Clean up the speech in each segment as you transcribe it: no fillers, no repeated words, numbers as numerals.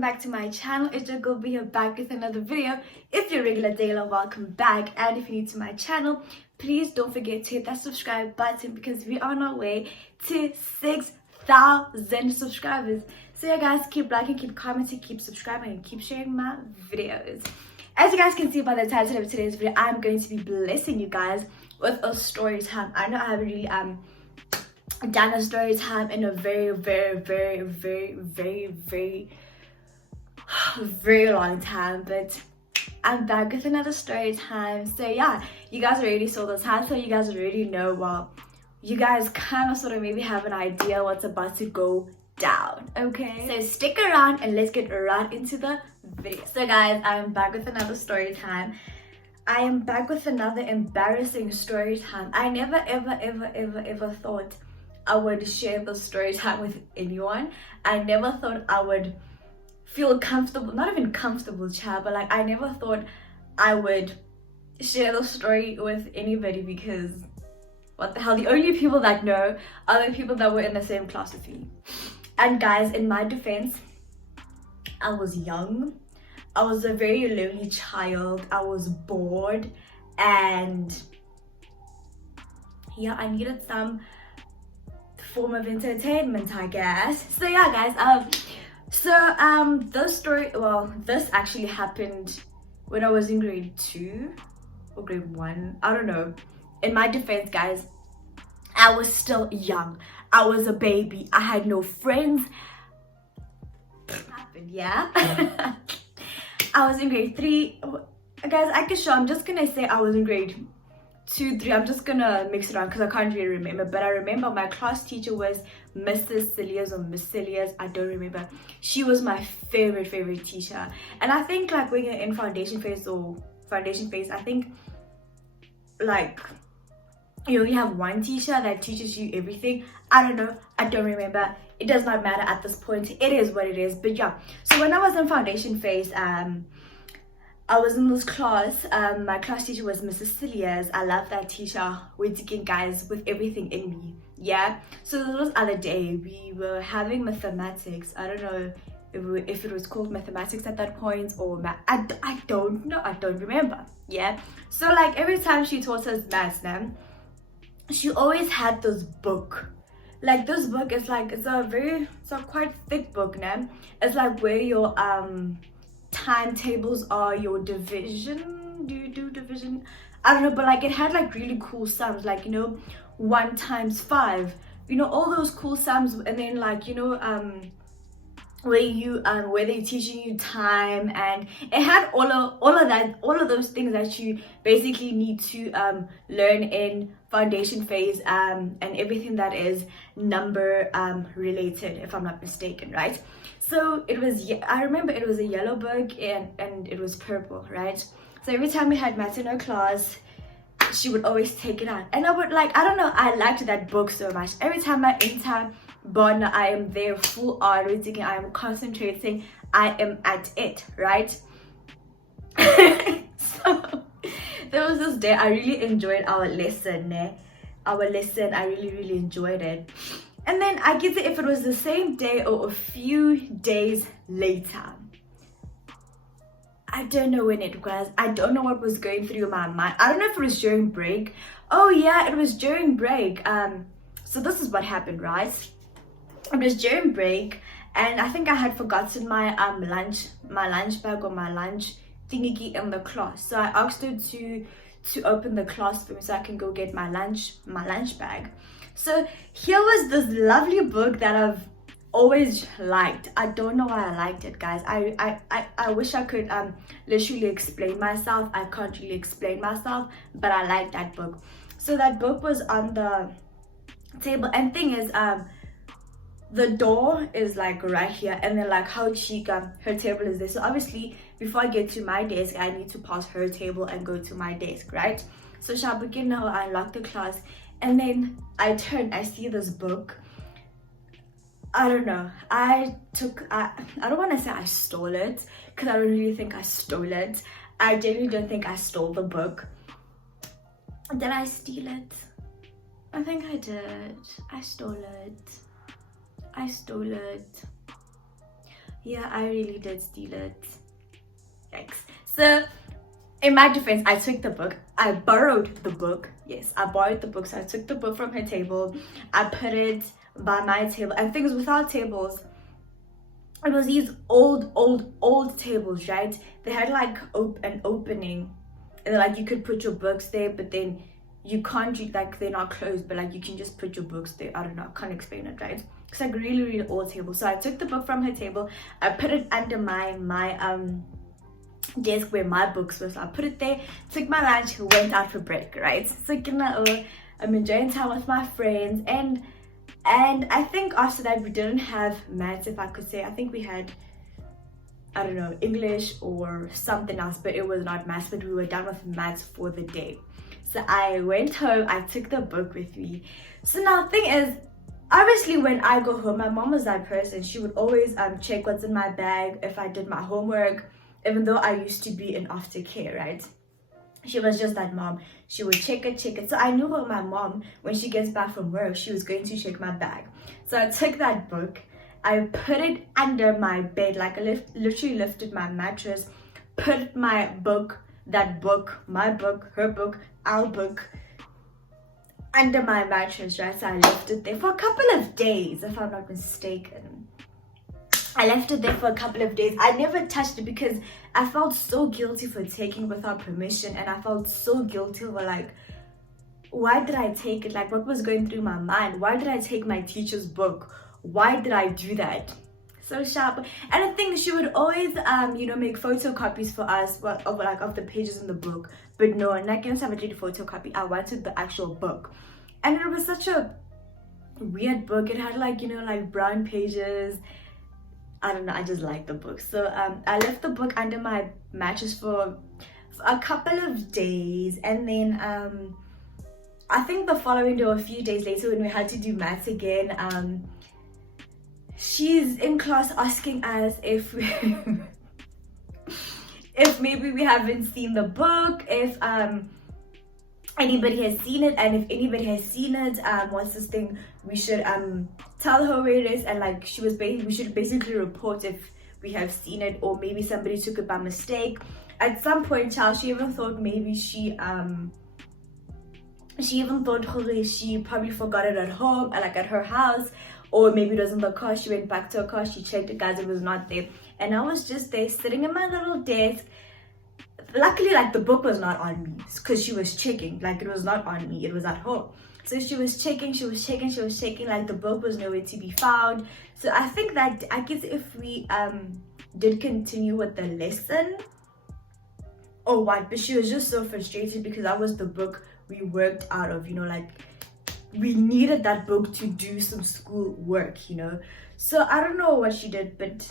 welcome back to my channel. It's your girl B here back with another video. If you're a regular daily, welcome back, and if you're new to my channel, please don't forget to hit that subscribe button because we are on our way to 6,000 subscribers. So yeah guys, keep liking, keep commenting, keep subscribing, and keep sharing my videos. As you guys can see by the title of today's video, I'm going to be blessing you guys with a story time. I know I haven't really done a story time in a very long time, but I'm back with another story time. So yeah, you guys already saw the title, you guys already know, well, you guys kind of sort of maybe have an idea what's about to go down, okay? So stick around and let's get right into the video. So guys, I'm back with another story time. I am back with another embarrassing story time. I never ever thought I would share the story time with anyone. I never thought I would feel comfortable, not even comfortable, child, but like I never thought I would share the story with anybody, because what the hell, the only people that know are the people that were in the same class with me. And guys, in my defense, I was young, I was a very lonely child, I was bored, and yeah, I needed some form of entertainment, I guess. So yeah guys, this story, well, this actually happened when I was in grade 2 or grade 1, I don't know. In my defense guys, I was still young, I was a baby, I had no friends. Yeah. I was in grade 3 guys. I can show, I'm just gonna say I was in grade 2, 3, I'm just gonna mix it around because I can't really remember, but I remember my class teacher was Mrs. Cilliers or Miss Cilliers, I don't remember. She was my favorite teacher. And I think like when you're in foundation phase, I think like you only have one teacher that teaches you everything. I don't know, I don't remember, it does not matter at this point, it is what it is. But yeah, so when I was in foundation phase, I was in this class. My class teacher was Mrs. Cilliers. I love that teacher. We're digging guys with everything in me. Yeah. So there was other day we were having mathematics. I don't know if it was called mathematics at that point or I don't know. I don't remember. Yeah. So like every time she taught us maths, now she always had this book. Like this book is like it's a quite thick book now. It's like where your timetables are, your division, do you do division, I don't know, but like it had like really cool sums, like, you know, 1 times 5, you know, all those cool sums. And then like, you know, where they're teaching you time, and it had all of those things that you basically need to learn in foundation phase, and everything that is number related, if I'm not mistaken, right? So it was, I remember it was a yellow book and it was purple, right? So every time we had maths in our class, she would always take it out, and I would like, I don't know, I liked that book so much. Every time I enter Bonn, I am there full on reading, I am concentrating, I am at it, right? So there was this day I really enjoyed our lesson. I really enjoyed it. And then I guess if it was the same day or a few days later, I don't know when it was, I don't know what was going through my mind. I don't know if it was during break. Oh yeah, it was during break. So this is what happened, right? It was during break, and I think I had forgotten my lunch bag or my lunch thingy in the class. So I asked her to open the class for me so I can go get my lunch bag. So here was this lovely book that I've always liked. I don't know why I liked it, guys. I wish I could literally explain myself. I can't really explain myself, but I like that book. So that book was on the table, and thing is, the door is like right here, and then like how her table is there. So obviously before I get to my desk, I need to pass her table and go to my desk, right? So shall begin now. I unlock the class, and then I see this book. I don't know, I don't want to say I stole it, because I don't really think I stole it. I genuinely don't think I stole the book. Did I steal it? I think I did. I stole it. Yeah, I really did steal it. Yikes. So in my defense, I took the book. I borrowed the book. Yes, I borrowed the book. So I took the book from her table. I put it by my table. And things without tables, it was these old tables, right? They had like an opening, and like you could put your books there, but then you can't read, like they're not closed, but like you can just put your books there. I don't know, I can't explain it, right? It's like really old table. So I took the book from her table. I put it under my desk where my books were. So I put it there, took my lunch, went out for break, right? So I'm enjoying time with my friends, and I think after that we didn't have maths, if I could say. I think we had, I don't know, English or something else, but it was not maths. But we were done with maths for the day. So I went home, I took the book with me. So now the thing is, obviously when I go home, my mom was that person. She would always check what's in my bag, if I did my homework, even though I used to be in aftercare, right? She was just that mom. She would check it. So I knew what my mom, when she gets back from work, she was going to check my bag. So I took that book, I put it under my bed, like I literally lifted my mattress, put my book, that book, my book, her book, our book, under my mattress, right? So I left it there for a couple of days, if I'm not mistaken. I left it there for a couple of days. I never touched it because I felt so guilty for taking without permission, and I felt so guilty for like, why did I take it? Like, what was going through my mind? Why did I take my teacher's book? Why did I do that? So sharp. And I think she would always make photocopies for us, well, of the pages in the book. But no, I'm not gonna have a photocopy. I wanted the actual book. And it was such a weird book. It had like brown pages. I don't know, I just like the book. So I left the book under my mattress for a couple of days, and then I think the following day or a few days later, when we had to do maths again, she's in class asking us if we if maybe we haven't seen the book, if anybody has seen it, and if anybody has seen it, what's this thing, we should tell her where it is, and like we should basically report if we have seen it, or maybe somebody took it by mistake. At some point, child, she even thought maybe she probably forgot it at home, like at her house, or maybe it was in the car. She went back to her car, she checked it, guys, it was not there, and I was just there sitting at my little desk. Luckily, like, the book was not on me because she was checking. Like, it was not on me, it was at home. So she was checking, like the book was nowhere to be found. So I think that, I guess if we did continue with the lesson or what, but she was just so frustrated because that was the book we worked out of, like we needed that book to do some school work, So I don't know what she did, but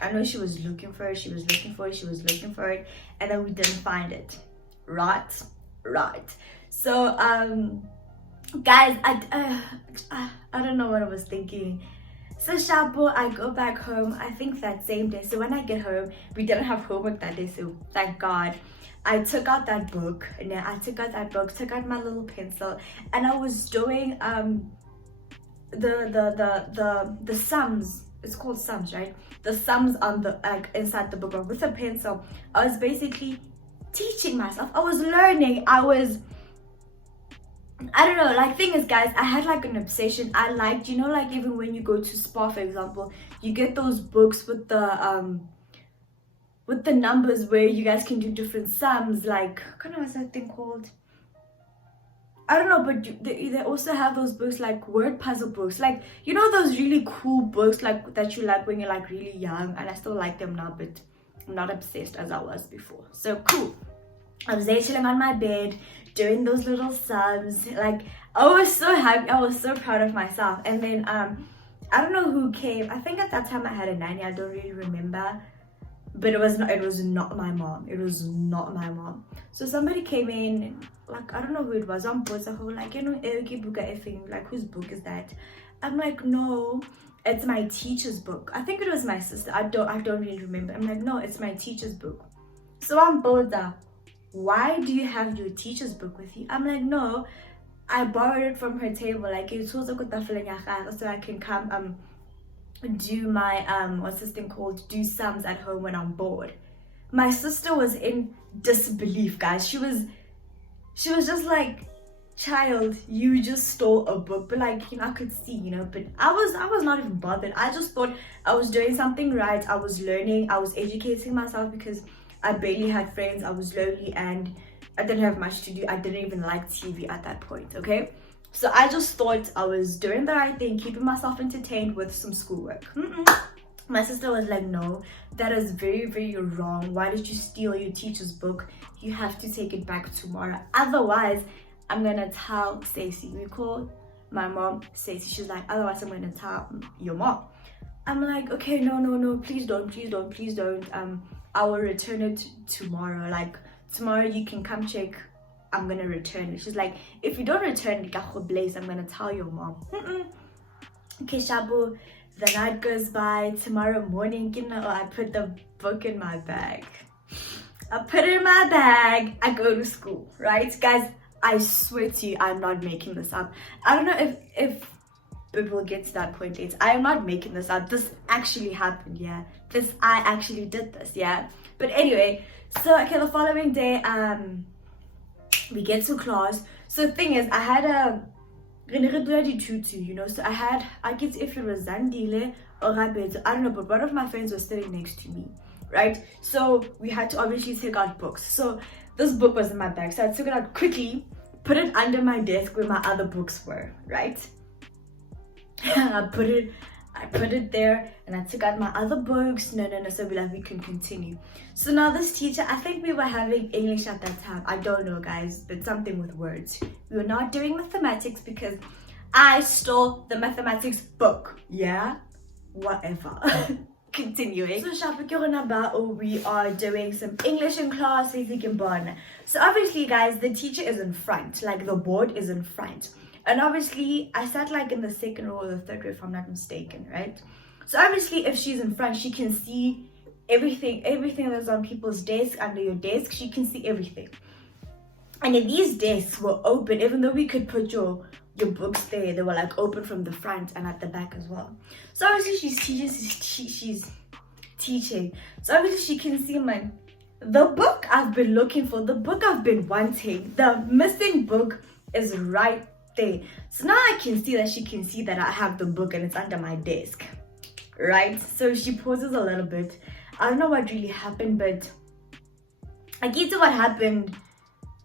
I know she was looking for it, and then we didn't find it. Right. So guys, I don't know what I was thinking. So Shapo, I go back home, I think that same day. So when I get home, we didn't have homework that day, so thank God. I took out that book, took out my little pencil, and I was doing the sums. It's called sums, right? The sums on the inside the book with a pencil. I was basically teaching myself. I was learning. I don't know, like, thing is, guys, I had like an obsession. I liked, like, even when you go to spa, for example, you get those books with the numbers where you guys can do different sums, like, what's that thing called? I don't know, but they also have those books, like word puzzle books, like, those really cool books, like, that you like when you're like really young. And I still like them now, but I'm not obsessed as I was before. So cool. I was there chilling on my bed doing those little sums. Like, I was so happy, I was so proud of myself. And then I don't know who came. I think at that time I had a nanny, I don't really remember, but it was not my mom. So somebody came in, like, I don't know who it was, on board, so like, like, whose book is that? I'm like, no, it's my teacher's book. I think it was my sister. I don't really remember. I'm like, no, it's my teacher's book. So I'm bold. Why do you have your teacher's book with you? I'm like, no, I borrowed it from her table. Like, it's so I can come do my what's this thing called, do sums at home when I'm bored. My sister was in disbelief, guys. She was just like, child, you just stole a book. But like, I could see, but I was not even bothered. I just thought I was doing something right. I was learning, I was educating myself, because I barely had friends, I was lonely, and I didn't have much to do. I didn't even like TV at that point, okay? So I just thought I was doing the right thing, keeping myself entertained with some schoolwork. My sister was like, no, that is very, very wrong. Why did you steal your teacher's book? You have to take it back tomorrow. Otherwise, I'm gonna tell Stacey. We call my mom Stacey. She's like, otherwise I'm gonna tell your mom. I'm like, okay, no, please don't. I will return it tomorrow. Like, tomorrow you can come check. I'm gonna return it. She's like, if you don't return it, I'm gonna tell your mom. Okay, Shabu. The night goes by. Tomorrow morning, I put the book in my bag. I put it in my bag. I go to school, right? Guys, I swear to you, I'm not making this up. I don't know if people get to that point later. I am not making this up. This actually happened, yeah. I actually did this, yeah. But anyway, so okay, the following day, we get to class. So the thing is, I had a tutu, so I guess if it was Zandile or Rabet, I don't know, but one of my friends was sitting next to me, right? So we had to obviously take out books. So this book was in my bag, so I took it out quickly, put it under my desk where my other books were, right? I put it there, and I took out my other books. No, so we can continue. So now this teacher, I think we were having English at that time, I don't know, guys, but something with words. We were not doing mathematics because I stole the mathematics book, yeah, whatever. Continuing. So we are doing some English in class. So obviously, guys, the teacher is in front, like the board is in front. And obviously, I sat like in the second row or the third row, if I'm not mistaken, right? So obviously, if she's in front, she can see everything that's on people's desks, under your desk. She can see everything. And if these desks were open, even though we could put your books there, they were like open from the front and at the back as well. So obviously, she's teaching. So obviously, she can see the book I've been looking for, the book I've been wanting, the missing book is right there. So now I can see that she can see that I have the book and it's under my desk, right? So she pauses a little bit. I don't know what really happened, but I get to what happened.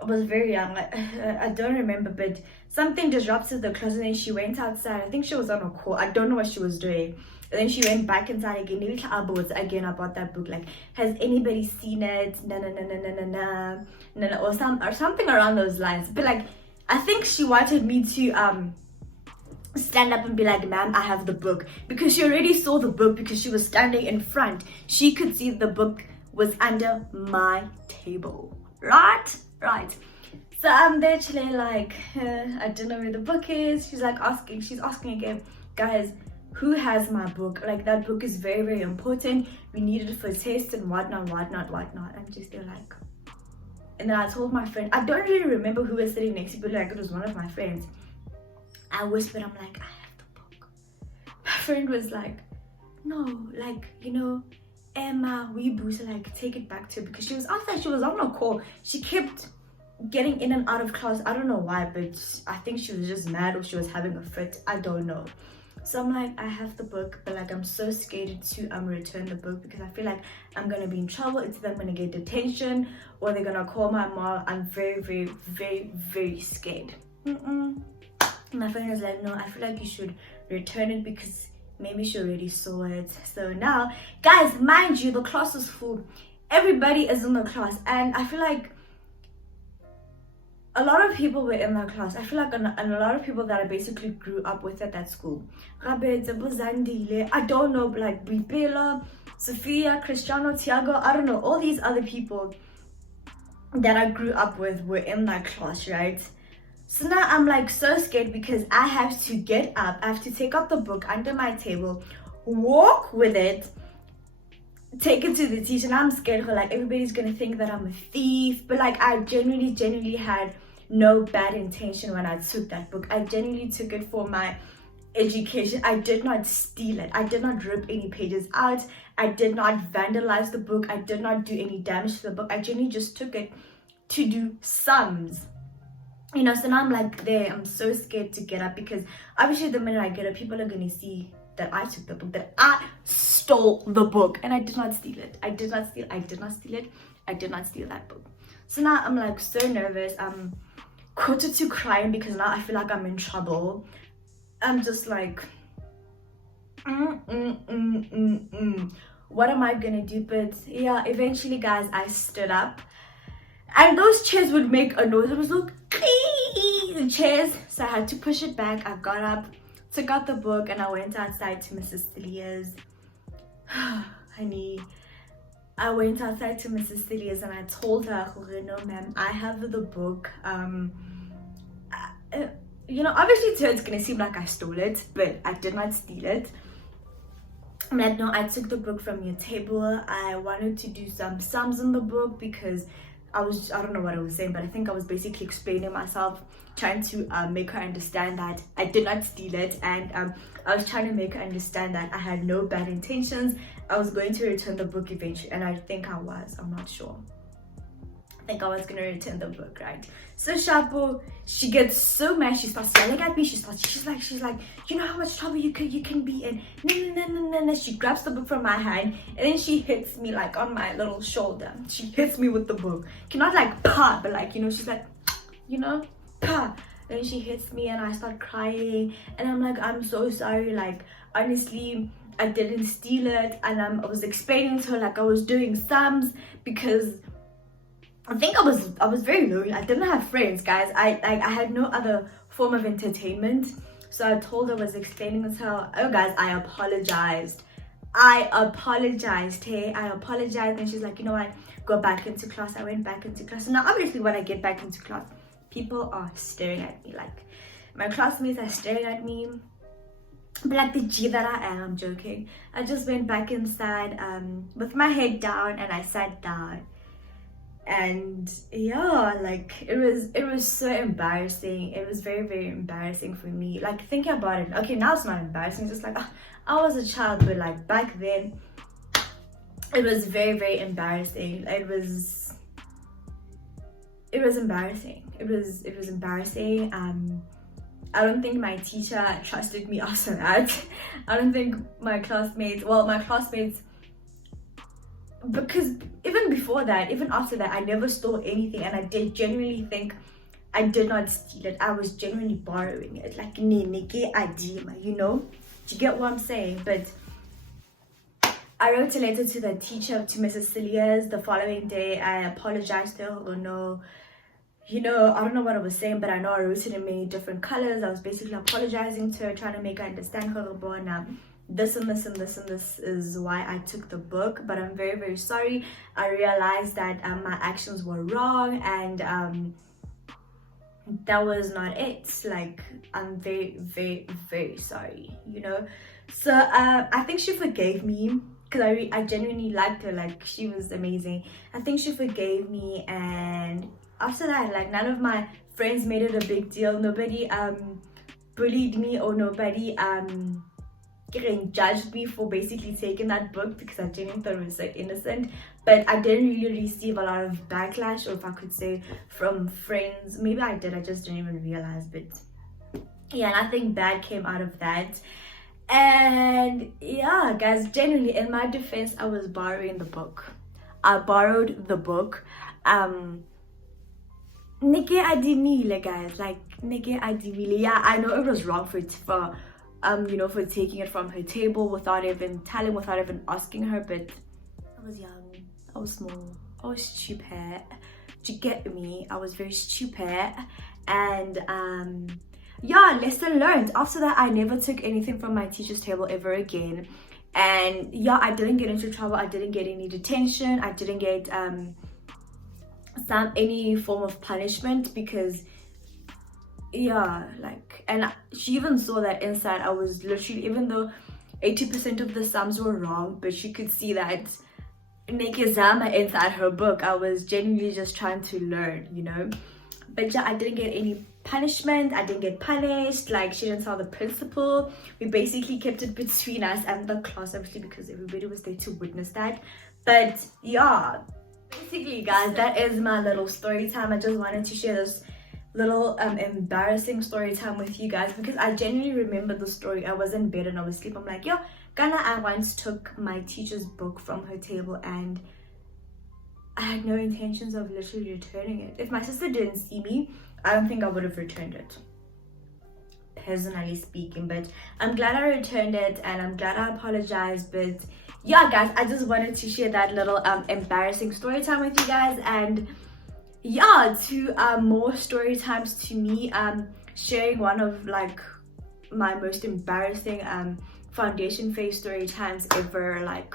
I was very young. I don't remember, but something disrupted the class and then she went outside. I think she was on a call. I don't know what she was doing. And then she went back inside again. Maybe again about that book. Like, has anybody seen it? No, or something around those lines. But like, I think she wanted me to stand up and be like, ma'am, I have the book, because she already saw the book because she was standing in front. She could see the book was under my table, right? So I'm there chilling, like, I don't know where the book is. She's asking again, guys, who has my book? Like, that book is very, very important. We need it for test and whatnot. I'm just there like, and then I told my friend, I don't really remember who was sitting next to me, but like, it was one of my friends. I whispered, I'm like, I have the book. My friend was like, no, like, Emma, Weeboo, like, take it back to her, because she was outside, she was on a call. She kept getting in and out of class. I don't know why, but I think she was just mad or she was having a fit. I don't know. So I'm like, I have the book, but like, I'm so scared to return the book because I feel like I'm gonna be in trouble. It's either I'm gonna get detention or they're gonna call my mom. I'm very, very, very, very scared. My friend was like, no, I feel like you should return it because maybe she already saw it. So now, guys, mind you, the class is full. Everybody is in the class, and I feel like a lot of people were in that class. I feel like and a lot of people that I basically grew up with at that school. I don't know, like Bipela, Sophia, Cristiano, Tiago, I don't know, all these other people that I grew up with were in that class, right? So now I'm like so scared because I have to get up, I have to take out the book under my table, walk with it, take it to the teacher, and I'm scared like everybody's gonna think that I'm a thief. But like, I genuinely had no bad intention when I took that book. I genuinely took it for my education. I did not steal it. I did not rip any pages out. I did not vandalize the book. I did not do any damage to the book. I genuinely just took it to do sums. You know, so now I'm like there. I'm so scared to get up because obviously the minute I get up, people are going to see that I took the book, that I stole the book. And I did not steal it. I did not steal it. I did not steal it. I did not steal that book. So now I'm like so nervous. I'm quarter to crying because now I feel like I'm in trouble. I'm just like, what am I gonna do? But yeah, eventually, guys, I stood up, and those chairs would make a noise. It was like the chairs, so I had to push it back. I got up, took out the book, and I went outside to Mrs. Thelia's. Honey, I went outside to Mrs. Thelia's and I told her, no, ma'am, I have the book. You know, obviously to her it's gonna seem like I stole it, but I did not steal it. I'm like, no, I took the book from your table. I wanted to do some sums in the book because I don't know what I was saying, but I think I was basically explaining myself, trying to make her understand that I did not steal it, and I was trying to make her understand that I had no bad intentions. I was going to return the book eventually, and I think I was, I'm not sure. I think I was gonna return the book, right? So Shapo, she gets so mad, she starts yelling at me, she's like, you know how much trouble you can be in. No. She grabs the book from my hand and then she hits me like on my little shoulder. She hits me with the book. Not like pa, but like, you know, she's like, you know, pa. Then she hits me and I start crying and I'm like, I'm so sorry, like honestly I didn't steal it. And I was explaining to her like I was doing sums because I think I was very lonely. I didn't have friends, guys. I had no other form of entertainment. So I told her, I was explaining to her, oh guys, I apologized. Hey, I apologized. And she's like, you know what, go back into class. I went back into class. And now obviously when I get back into class, people are staring at me. Like my classmates are staring at me. But like the G that I am, I'm joking. I just went back inside with my head down and I sat down. And yeah, like it was so embarrassing. It was very, very embarrassing for me. Like thinking about it, okay, now it's not embarrassing, it's just like I was a child, but like back then it was very, very embarrassing. It was embarrassing. It was embarrassing. I don't think my teacher trusted me after that. I don't think my classmates, because even before that, even after that, I never stole anything, and I did genuinely think I did not steal it. I was genuinely borrowing it, like you know. Do you get what I'm saying? But I wrote a letter to the teacher, to Mrs. Thelia's. The following day, I apologized to her. Oh no, you know, I don't know what I was saying, but I know I wrote it in many different colors. I was basically apologizing to her, trying to make her understand her little now. This and this and this and this is why I took the book, but I'm very, very sorry. I realized that my actions were wrong, and that was not it. Like, I'm very, very, very sorry, you know. So I think she forgave me because I genuinely liked her. Like, she was amazing. I think she forgave me, and after that, like, none of my friends made it a big deal. Nobody bullied me, or nobody judged me for basically taking that book because I genuinely thought it was so innocent. But I didn't really receive a lot of backlash, or if I could say, from friends. Maybe I did, I just didn't even realize. But yeah, nothing bad came out of that. And yeah, guys, genuinely, in my defense, I was borrowing the book. I borrowed the book. Nike Adimile, guys, like Nike Adimile. Yeah, I know it was wrong for you know, for taking it from her table without even telling, without even asking her. But I was young, I was small, I was stupid. Do you get me? I was very stupid. And yeah, lesson learned. After that, I never took anything from my teacher's table ever again. And yeah, I didn't get into trouble. I didn't get any detention. I didn't get any form of punishment because yeah, like, and she even saw that inside I was literally, even though 80% of the sums were wrong, but she could see that Nekezama inside her book. I was genuinely just trying to learn, you know. But yeah, I didn't get any punishment. I didn't get punished, like she didn't tell the principal. We basically kept it between us and the class, obviously, because everybody was there to witness that. But yeah, basically guys, that is my little story time. I just wanted to share this little embarrassing story time with you guys, because I genuinely remember the story. I was in bed and I was asleep. I'm like, yo, Ghana, I once took my teacher's book from her table and I had no intentions of literally returning it. If my sister didn't see me, I don't think I would have returned it, personally speaking. But I'm glad I returned it and I'm glad I apologized. But yeah guys, I just wanted to share that little embarrassing story time with you guys. And yeah, to more story times to me, sharing one of like my most embarrassing foundation phase story times ever. Like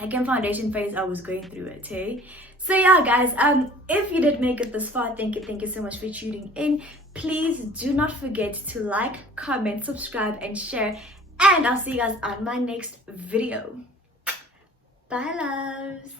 in foundation phase, I was going through it, hey. So yeah guys, if you did make it this far, thank you so much for tuning in. Please do not forget to like, comment, subscribe and share, and I'll see you guys on my next video. Bye loves.